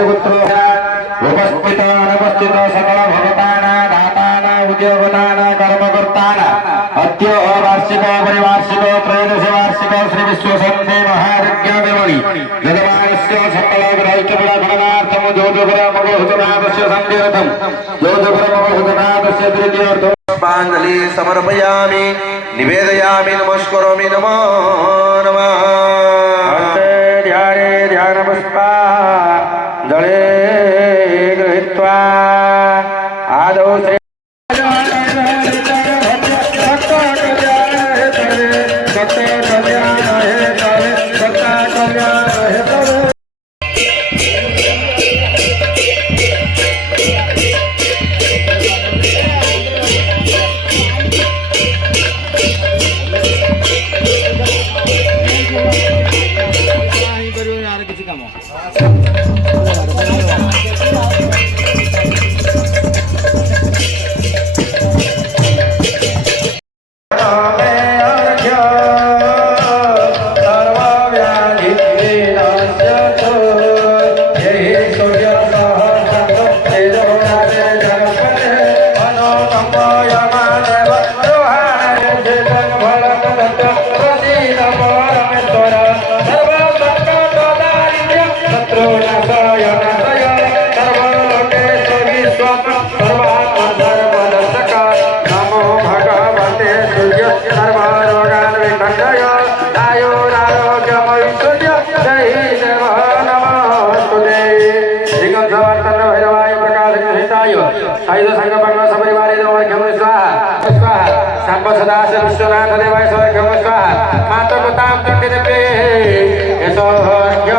दासपुत्र उपस्थित अनुपस्थित सकल भगताना दाताना उद्योगताना कर्मकर्ताना अद्य वार्षिक परिवार्षिक त्रयोदश वार्षिक श्री विश्व संते महायज्ञ वेवणि जगमानस्य सकल ग्रहितपीडा खननार्थम जोजगर मगोहुतनादस्य संध्यर्थम जोजगर मगोहुतनादस्य तृतीयार्थम पुष्पांजलि समर्पयामि निवेदयामि नमस्करोमि नमो नमः ध्याने ध्यान पुष्पा जले गृहीत्वा आदौ श्री विश्वनाथ देवाय स्वर्गम स्वाहा मातृतां तंडिते यशोर्घ्य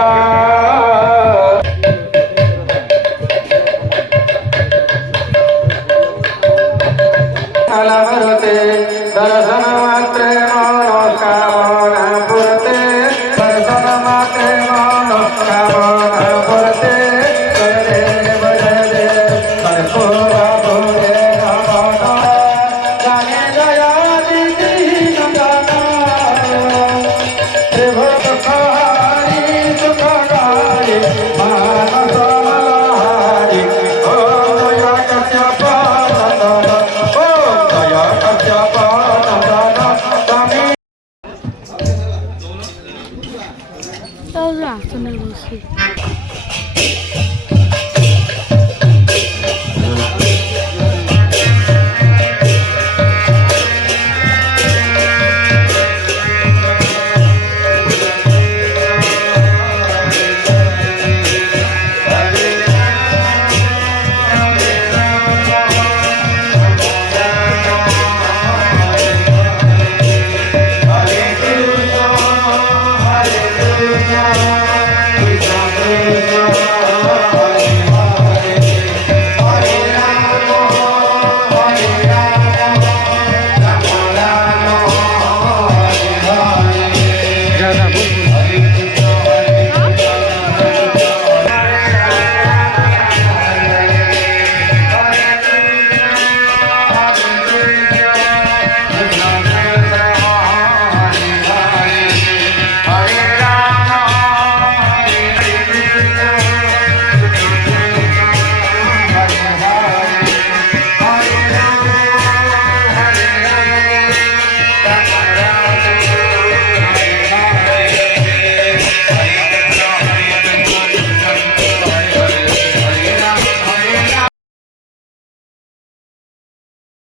अलमरुते दर्शन मात्रे मनोकामना पुरते दर्शन मात्रे मनोकामना पुरते जय भजते कर्पूर भूरे नमः जाने दया Todos lá, tô nervoso.